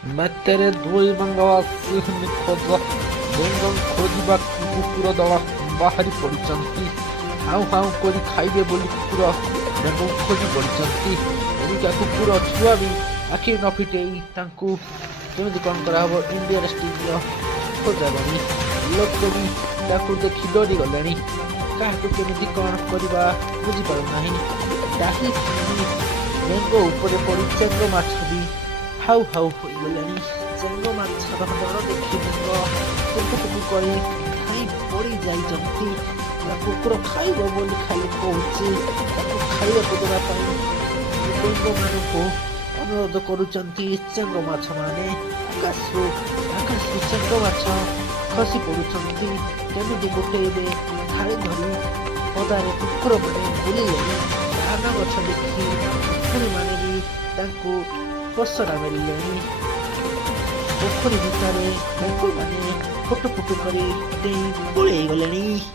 ମେତେରେ ଦୁଇ ବେଙ୍ଗ ଆସି ନିଖୋଜ। ବେଙ୍ଗ ଖୋଜିବାକୁ କୁକୁର ଦଳ ବାହାରି ପଡ଼ିଛନ୍ତି। ହାଉଁ ହାଉଁ କରି ଖାଇବେ ବୋଲି କୁକୁର ବେଙ୍ଗକୁ ଖୋଜି ପଡ଼ିଛନ୍ତି। ଏଣିକା କୁକୁର ଛୁଆ ବି ଆଖି ନ ଫିଟେଇ ତାଙ୍କୁ କେମିତି କ'ଣ କରାହବ ଇଣ୍ଡିଆର ଷ୍ଟିମ୍ର ଖୋଜାଗଣି। ଲୋକ ବି ତାକୁ ଦେଖି ଡରିଗଲେଣି। କାହାକୁ କେମିତି କ'ଣ କରିବା ବୁଝିପାରୁନାହିଁ। ଡାହି ବେଙ୍ଗ ଉପରେ ପଡ଼ି ଚେଙ୍ଗ ମାଛ ବି ହାଉ ହାଉ ହୋଇଗଲେଣି। ଚେଙ୍ଗ ମାଛର ଦଳ ଦେଖି ବେଙ୍ଗ ଟୁକୁ କରି ଖାଇ ପଡ଼ି ଯାଇଛନ୍ତି। କୁକୁର ଖାଇବ ବୋଲି ଖାଲି କହୁଛି। ତାକୁ ଖାଇବାକୁ ଦେବା ପାଇଁ ବେଙ୍ଗମାନଙ୍କୁ ଅନୁରୋଧ କରୁଛନ୍ତି ଚେଙ୍ଗ ମାଛ ମାନେ। ଆକାଶରୁ ଚେଙ୍ଗ ମାଛ ଖସି ପଡ଼ୁଛନ୍ତି। କେମିତି ଗୋଟେଇବେ ଥାଳି ଧରି ପଦାରେ କୁକୁର ମାନେ ବୁଲିଲେଣି। ଧାନ ଗଛ ଦେଖି କୁକୁରମାନେ ବି ତାଙ୍କୁ ପସରା ମିଳିଲେଣି। ପୋଖରୀ ଭିତରେ ବେଙ୍ଗମାନେ ଫୁଟୁ ଫୁଟୁ କରି ଡେଇଁ ପଳେଇ ଗଲେଣି।